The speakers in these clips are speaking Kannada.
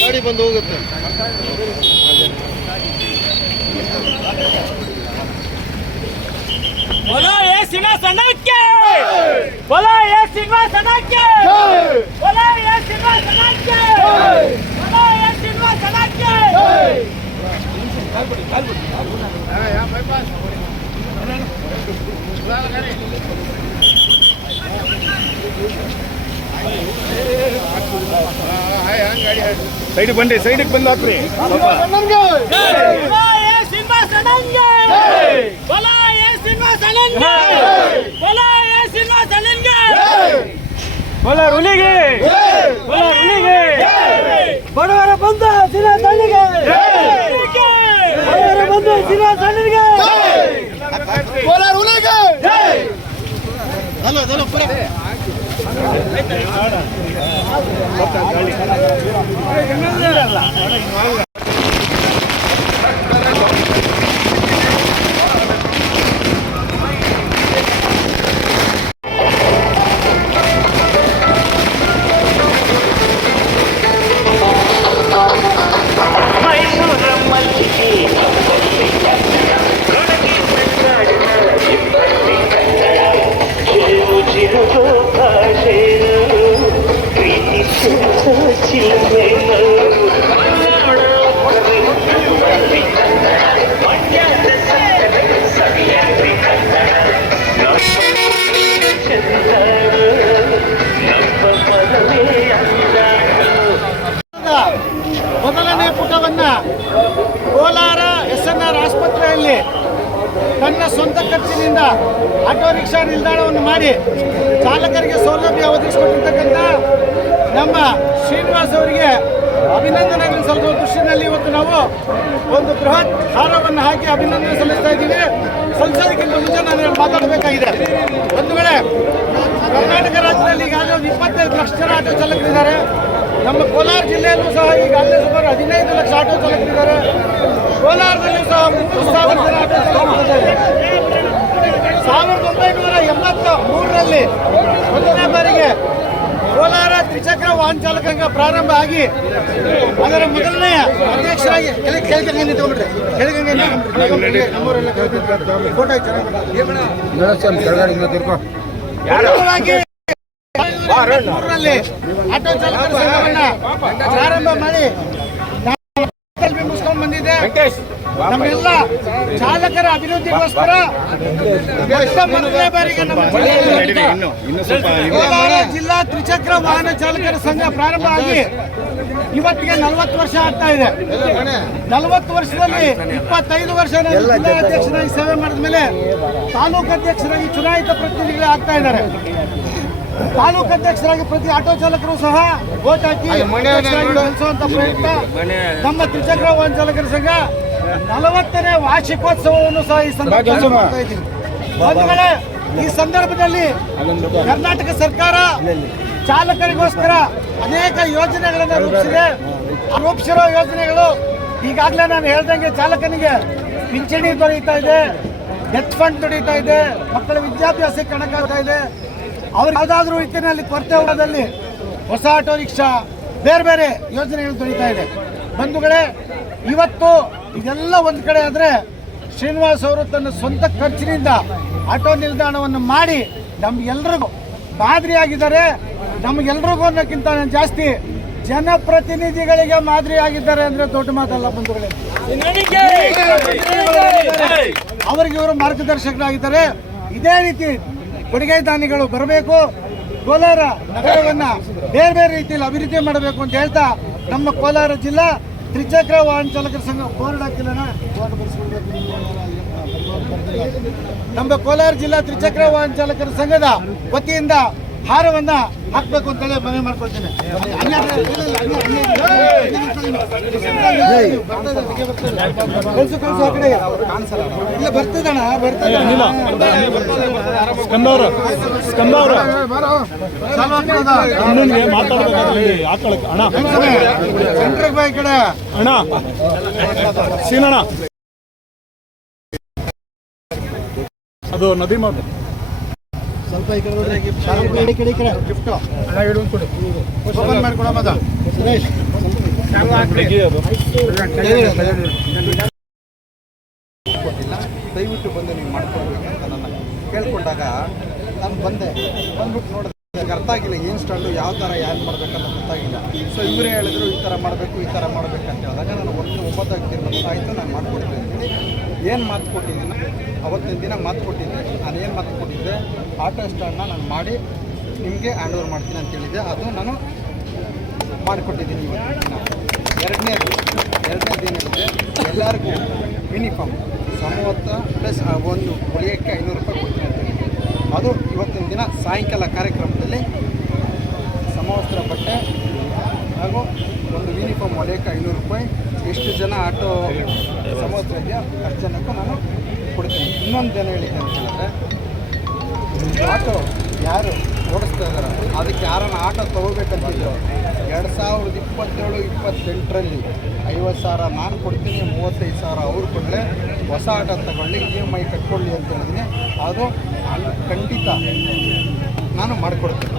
ಗಾಡಿ ಬಂದು ಹೋಗುತ್ತೆ. बोलो ये सिंहासनಕ್ಕೆ बोलो ये सिंहासनಕ್ಕೆ बोलो ये सिंहासनಕ್ಕೆ बोलो ये सिंहासनಕ್ಕೆ यहाँ बाईपास ಸೈಡ್ ಬನ್ನಿ, ಸೈಡಿಗೆ ಬಂದು ಹಾಕ್ರಿ. ಬಡವರ ಬಂದ ಸಿಂಹಾಸನಿಗೆ, ಬಡವರ ಬಂದ ಸಿಂಹಾಸನಿಗೆ, ಮೊದಲನೇ ಪುಟವನ್ನ ಕೋಲಾರ SNR ಆಸ್ಪತ್ರೆಯಲ್ಲಿ ತನ್ನ ಸ್ವಂತ ಖರ್ಚಿನಿಂದ ಆಟೋ ರಿಕ್ಷಾ ನಿಲ್ದಾಣವನ್ನು ಮಾಡಿ ಚಾಲಕರಿಗೆ ಸೌಲಭ್ಯ ಒದಗಿಸಿಕೊಟ್ಟಿರ್ತಕ್ಕಂಥ ನಮ್ಮ ಶ್ರೀನಿವಾಸ್ ಅವರಿಗೆ ಅಭಿನಂದನೆಗಳನ್ನು ಸಲ್ಲಿಸುವ ದೃಷ್ಟಿಯಲ್ಲಿ ಇವತ್ತು ನಾವು ಒಂದು ಬೃಹತ್ ಹಾರವನ್ನು ಹಾಕಿ ಅಭಿನಂದನೆ ಸಲ್ಲಿಸ್ತಾ ಇದ್ದೀವಿ. ಸಲ್ಲಿಸೋದಕ್ಕಿಂತ ಮುಂಚೆ ನಾನು ಮಾತಾಡಬೇಕಾಗಿದೆ. ಒಂದು ವೇಳೆ ಕರ್ನಾಟಕ ರಾಜ್ಯದಲ್ಲಿ ಈಗಾಗಲೇ 25 ಲಕ್ಷ ಜನ ಆಟೋ ಚಾಲಕರಿದ್ದಾರೆ. ನಮ್ಮ ಕೋಲಾರ ಜಿಲ್ಲೆಯಲ್ಲೂ ಸಹ ಈಗಾಗಲೇ ಸುಮಾರು 15 ಲಕ್ಷ ಆಟೋ ಚಾಲಕರಿದ್ದಾರೆ. ಕೋಲಾರದಲ್ಲೂ ಸಹ 30,000 ಜನ ಆಟೋ ಚಾಲಕರಿದ್ದಾರೆ. 1983ರಲ್ಲಿ ಮೊದಲನೇ ಬಾರಿಗೆ ಕೋಲಾರ ತ್ರಿಚಕ್ರ ವಾಹನ ಚಾಲಕ ಸಂಘ ಪ್ರಾರಂಭ ಆಗಿ ಅದರ ಮೊದಲನೆಯ ಅಧ್ಯಕ್ಷರಾಗಿ ಆಟೋ ಚಾಲಕರ ಸಂಘವನ್ನ ಪ್ರಾರಂಭ ಮಾಡಿ ಮುಗಿಸ್ಕೊಂಡು ಬಂದಿದೆ. ನಮ್ಮೆಲ್ಲ ಚಾಲಕರ ಅಭಿವೃದ್ಧಿಗೋಸ್ಕರ ಮೊದಲನೇ ಬಾರಿಗೆ ನಮ್ಮ ಕೋಲಾರ ಜಿಲ್ಲಾ ತ್ರಿಚಕ್ರ ವಾಹನ ಚಾಲಕರ ಸಂಘ ಪ್ರಾರಂಭ ಆಗಿ ಇವತ್ತಿಗೆ 40 ವರ್ಷ ಆಗ್ತಾ ಇದೆ. 40 ವರ್ಷದಲ್ಲಿ 25 ವರ್ಷ ಜಿಲ್ಲಾ ಅಧ್ಯಕ್ಷರಾಗಿ ಸೇವೆ ಮಾಡಿದ ಮೇಲೆ ತಾಲೂಕು ಅಧ್ಯಕ್ಷರಾಗಿ ಚುನಾಯಿತ ಪ್ರತಿನಿಧಿಗಳೇ ಆಗ್ತಾ ಇದ್ದಾರೆ. ತಾಲೂಕು ಅಧ್ಯಕ್ಷರಾಗಿ ಪ್ರತಿ ಆಟೋ ಚಾಲಕರು ಸಹ ವೋಟ್ ಹಾಕಿ ಗೆಲ್ಲಿಸುವಂತ ಪ್ರಯತ್ನ ನಮ್ಮ ತ್ರಿಚಕ್ರ ವಾಹನ ಚಾಲಕರ ಸಂಘ 40ನೇ ವಾರ್ಷಿಕೋತ್ಸವವನ್ನು ಸಹ ಈ ಸಂದರ್ಭದಲ್ಲಿ ಮಾಡ್ತಾ ಇದ್ದೀವಿ. ಬಂಧುಗಳೇ, ಈ ಸಂದರ್ಭದಲ್ಲಿ ಕರ್ನಾಟಕ ಸರ್ಕಾರ ಚಾಲಕರಿಗೋಸ್ಕರ ಅನೇಕ ಯೋಜನೆಗಳನ್ನು ರೂಪಿಸಿರೋ ಯೋಜನೆಗಳು ಈಗಾಗಲೇ ನಾನು ಹೇಳ್ದಂಗೆ ಚಾಲಕನಿಗೆ ಪಿಂಚಣಿ ದೊರೆಯುತ್ತಾ ಇದೆ, ಡೆತ್ ಫಂಡ್ ದೊರೆಯುತ್ತಾ ಇದೆ, ಮಕ್ಕಳ ವಿದ್ಯಾಭ್ಯಾಸಕ್ಕೆ ಹಣಕ್ಕಾಗ್ತಾ ಇದೆ. ಅವ್ರಿಗೆ ಯಾವುದಾದ್ರೂ ರೀತಿಯಲ್ಲಿ ಕೊರತೆ ಹೋದಲ್ಲಿ ಹೊಸ ಆಟೋ ರಿಕ್ಷಾ ಬೇರೆ ಬೇರೆ ಯೋಜನೆಗಳು ದೊರೆಯುತ್ತಾ ಇದೆ. ಬಂಧುಗಳೇ, ಇವತ್ತು ಇದೆಲ್ಲ ಒಂದು ಕಡೆ ಆದರೆ ಶ್ರೀನಿವಾಸ್ ಅವರು ತನ್ನ ಸ್ವಂತ ಖರ್ಚಿನಿಂದ ಆಟೋ ನಿಲ್ದಾಣವನ್ನು ಮಾಡಿ ನಮ್ಗೆಲ್ರಿಗೂ ಮಾದರಿಯಾಗಿದ್ದಾರೆ. ನಮಗೆಲ್ರಿಗೂ ಅನ್ನೋಕ್ಕಿಂತ ಜಾಸ್ತಿ ಜನಪ್ರತಿನಿಧಿಗಳಿಗೆ ಮಾದರಿಯಾಗಿದ್ದಾರೆ ಅಂದರೆ ದೊಡ್ಡ ಮಾತಲ್ಲ ಬಂಧುಗಳೇ. ಅವರಿಗೆ ಇವರು ಮಾರ್ಗದರ್ಶಕರಾಗಿದ್ದಾರೆ. ಇದೇ ರೀತಿ ಕೊಡುಗೆ ದಾನಿಗಳು ಬರಬೇಕು, ಕೋಲಾರ ನಗರವನ್ನ ಬೇರೆ ಬೇರೆ ರೀತಿಯಲ್ಲಿ ಅಭಿವೃದ್ಧಿ ಮಾಡಬೇಕು ಅಂತ ಹೇಳ್ತಾ ನಮ್ಮ ಕೋಲಾರ ಜಿಲ್ಲಾ ತ್ರಿಚಕ್ರ ವಾಹನ ಚಾಲಕರ ಸಂಘ ಬೋರ್ಡ್ ಹಾಕಿಲ್ಲ ನಮ್ಮ ಕೋಲಾರ ಜಿಲ್ಲಾ ತ್ರಿಚಕ್ರ ವಾಹನ ಚಾಲಕರ ಸಂಘದ ವತಿಯಿಂದ ಹಾರವನ್ನ ಹಾಕ್ಬೇಕು ಅಂತೇಳಿ ಮನವಿ ಮಾಡ್ಕೊಳ್ತೀನಿ. ಕಳ್ಸು ಆ ಕಡೆ ಇಲ್ಲ ಬರ್ತದಣ್ಣ ಸೆಂಟ್ರಿಗೆ ಬಾ ಈ ಕಡೆ ಅಣ್ಣ ಸೀನಣ್ಣ ಅದು ನದಿ ಮಾತು ಸ್ವಲ್ಪ ಈ ಕಡೆ ಗಿಫ್ಟ್ ಓಪನ್ ಮಾಡ್ಕೊಳ ಮದ ಸುರೇಶ್ ದಯವಿಟ್ಟು ಬಂದು ನೀವು ಮಾಡ್ಕೊಡ್ಬೇಕು ಅಂತ ನನ್ನ ಕೇಳ್ಕೊಂಡಾಗ ನಾನು ಬಂದ್ಬಿಟ್ಟು ನೋಡಿದೆ ಅರ್ಥ ಆಗಿಲ್ಲ ಏನು ಸ್ಟಾಂಡು ಯಾವ ಥರ ಯಾರು ಮಾಡಬೇಕಂತ ಗೊತ್ತಾಗಿಲ್ಲ. ಸೊ ಇವರೇ ಹೇಳಿದ್ರು ಈ ಥರ ಮಾಡಬೇಕು ಈ ಥರ ಮಾಡಬೇಕು ಅಂತ ಹೇಳಿದಾಗ ನಾನು 9 ತೀರ್ಮಾನ ಆಯಿತು ನಾನು ಮಾಡಿಕೊಡ್ತೀನಿ. ಏನು ಮಾತು ಕೊಟ್ಟಿದ್ದೀನಿ ಅವತ್ತಿನ ದಿನ ಮಾತು ಕೊಟ್ಟಿದ್ದೆ. ನಾನು ಏನು ಮಾತು ಕೊಟ್ಟಿದ್ದೆ ಆಟೋ ಸ್ಟ್ಯಾಂಡ್ನ ನಾನು ಮಾಡಿ ನಿಮಗೆ ಹ್ಯಾಂಡ್ ಓವರ್ ಮಾಡ್ತೀನಿ ಅಂತ ಹೇಳಿದ್ದೆ. ಅದು ನಾನು ಮಾಡಿಕೊಟ್ಟಿದ್ದೀನಿ ಇವತ್ತಿನ ದಿನ. ಎರಡನೇದು ಏನಿದೆ ಎಲ್ಲರಿಗೂ ಯೂನಿಫಾರ್ಮ್ ಸಮವತ್ತ ಪ್ಲಸ್ ಒಂದು ಹೊಲಿಯೋಕ್ಕೆ 500 ರೂಪಾಯಿ ಕೊಡ್ತೀನಿ ಅಂತ ಹೇಳಿದ್ದೆ. ಅದು ಇವತ್ತಿನ ದಿನ ಸಾಯಂಕಾಲ ಕಾರ್ಯಕ್ರಮದಲ್ಲಿ ಸಮವಸ್ತ್ರ ಬಟ್ಟೆ ಹಾಗೂ ಒಂದು ಯೂನಿಫಾರ್ಮ್ ಹೊಲಿಯೋಕ್ಕೆ 500 ರೂಪಾಯಿ. ಎಷ್ಟು ಜನ ಆಟೋ ಸಮವಸ್ತ್ರ ಇದೆಯೋ ಅಷ್ಟು ಜನಕ್ಕೂ ನಾನು ಕೊಡ್ತೀನಿ. ಇನ್ನೊಂದು ಜನ ಹೇಳಿದೆ ಅಂತ ಹೇಳಿದ್ರೆ ಆಟೋ ಯಾರು ಓಡಿಸ್ತಾ ಇದ್ದಾರೆ ಅದಕ್ಕೆ ಯಾರನ್ನ ಆಟೋ ತೊಗೋಬೇಕಂತಿದ್ರು 2027-28ರಲ್ಲಿ 50,000 ನಾನು ಕೊಡ್ತೀನಿ, 35,000 ಅವ್ರು ಕೊಡಲೆ, ಹೊಸ ಆಟೋ ತಗೊಳ್ಳಿ, EMI ಕಟ್ಕೊಳ್ಳಿ ಅಂತ ಹೇಳಿದ್ದೀನಿ. ಅದು ಖಂಡಿತ ನಾನು ಮಾಡಿಕೊಡ್ತೀನಿ.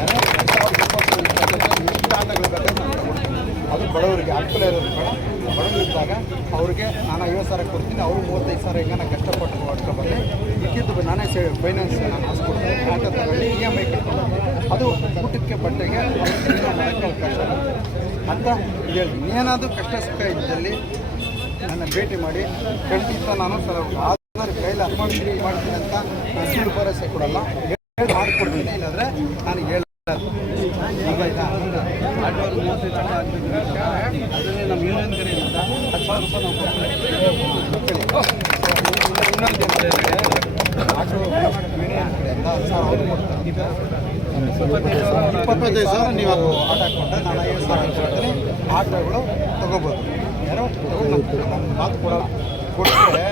2027 ಎಷ್ಟು ಆಟಗಳು ಬೇಕಾದ್ರೆ ನಾನು ತಗೊಳ್ತೀನಿ. ಅದು ಬಡವರಿಗೆ ಅನುಕೂಲ ಇರೋದು ಬೇಡ. ಬಡವರಿದ್ದಾಗ ಅವ್ರಿಗೆ ನಾನು 50,000 ಕೊಡ್ತೀನಿ, ಅವರು 35,000 ಹೆಂಗನ ಕಷ್ಟಪಟ್ಟು ಮಾಡ್ಕೊಬರಲಿ. ಮಿಕ್ಕಿದ್ದು ನಾನೇ ಫೈನಾನ್ಸ್ ನಾನು ಹಾಸ್ಕೊಡ್ತೀನಿ. ಆಟೋ ತಗೊಳ್ಳಿ, EMI ಕಟ್ಕೊಂಡು ಅದು ಊಟಕ್ಕೆ ಬಟ್ಟೆಗೆ ಮಾಡೋಕ್ಕೆ ಅವಕಾಶ ಅಂತ ಹೇಳಿ ಏನಾದರೂ ಕಷ್ಟ ಸುಖ ಇದ್ದಲ್ಲಿ ನನ್ನ ಭೇಟಿ ಮಾಡಿ ಖಂಡಿತ ನಾನು ಆಧಾರ್ ಕೈಲಿ ಮಾಡ್ತೀನಿ ಅಂತ ನಾನು ಸುಳ್ಳು ಭರವಸೆ ಕೊಡಲ್ಲ. ಹೇಳಿ ಮಾಡಿಕೊಡ್ತೀನಿ. ಇಲ್ಲಾಂದರೆ ನಾನು ಹೇಳೋದು ಆಯ್ತಾ ಆಟೋರು 35 ಜನ ಅದನ್ನೇ ನಮ್ಮ ಯೂನಿಯನ್ ಕಡೆಯಿಂದ 10,000 ರೂಪಾಯಿ ನಾವು ಕೊಡ್ತೀವಿ. ಆಟೋ ಯೂನಿಯನ್ ಕಡೆಯಿಂದ 10,000 ಅವರು ಕೊಡ್ತಾರೆ. 25,000 ನೀವು ಅದು ಆಟ ಹಾಕ್ಕೊಂಡ್ರೆ ನಾನು 50,000 ಕೊಡ್ತೀನಿ. ಆಟೋಗಳು ತೊಗೋಬೋದು. ಯಾರೋ ತಗೊಂಡು ನನ್ನ ಮಾತು ಕೊಟ್ಟರೆ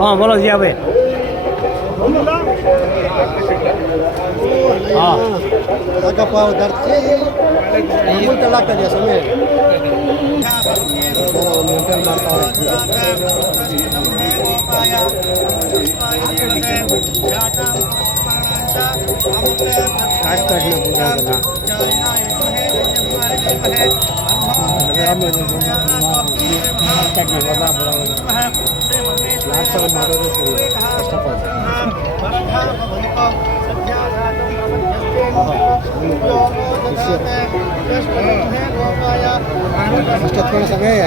हाँ बोलो जी भाई हाँ ಯಾಕಪ್ಪ ಧರ್ತಿ ತಳ್ಳಾಗ್ತದೆಯಾ ಸಮಯ ಮೇಂಟೈನ್ ಮಾಡ್ತಾರೆ. ಮಾಡೋದೇ ಸರಿ ಕಷ್ಟಪಟ್ಟು ಸಮಯ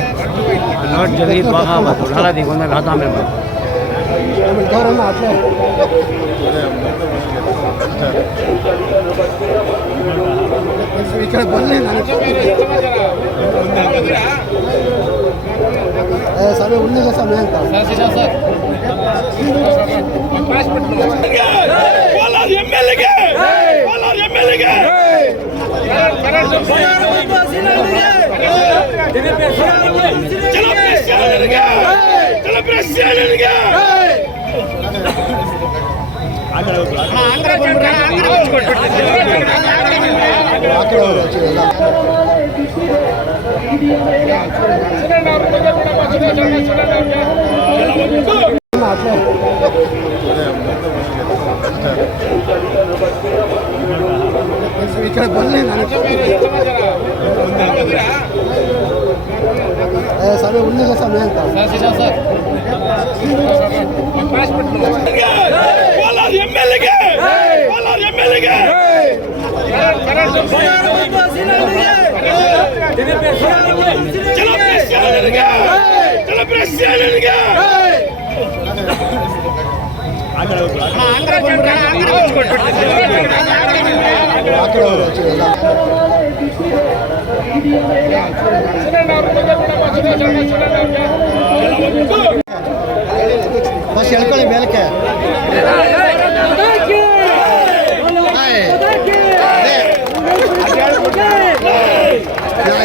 नोट जल्दी बागा मत उठाला दी कोने खाता में ಈ ಕಡೆ ಬರಲಿ ಸಮಯ ಉಳ್ಳಿಗೆ ಸಮಯ ಅಂತ ಈ ಕಡೆ ಬರಲಿ ಸಮಯ ಉಳ್ಳಿಗೆ ಸಮಯ ಅಂತ चलो ಬಸ್ ಎಳ್ಕೊಳ್ಳಿ ಮೇಲಕ್ಕೆ.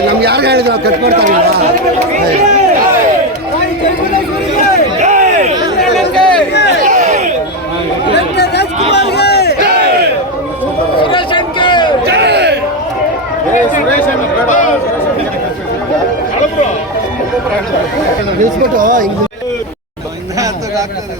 ನಮ್ಗೆ ಯಾರು ಹೇಳಿದ್ರು ಕಟ್ ಮಾಡ್ತಾರಿಲ್ವಾ? ನಿಲ್ಸ್ಬಿಟ್ಟು ಆಗ್ತದೆ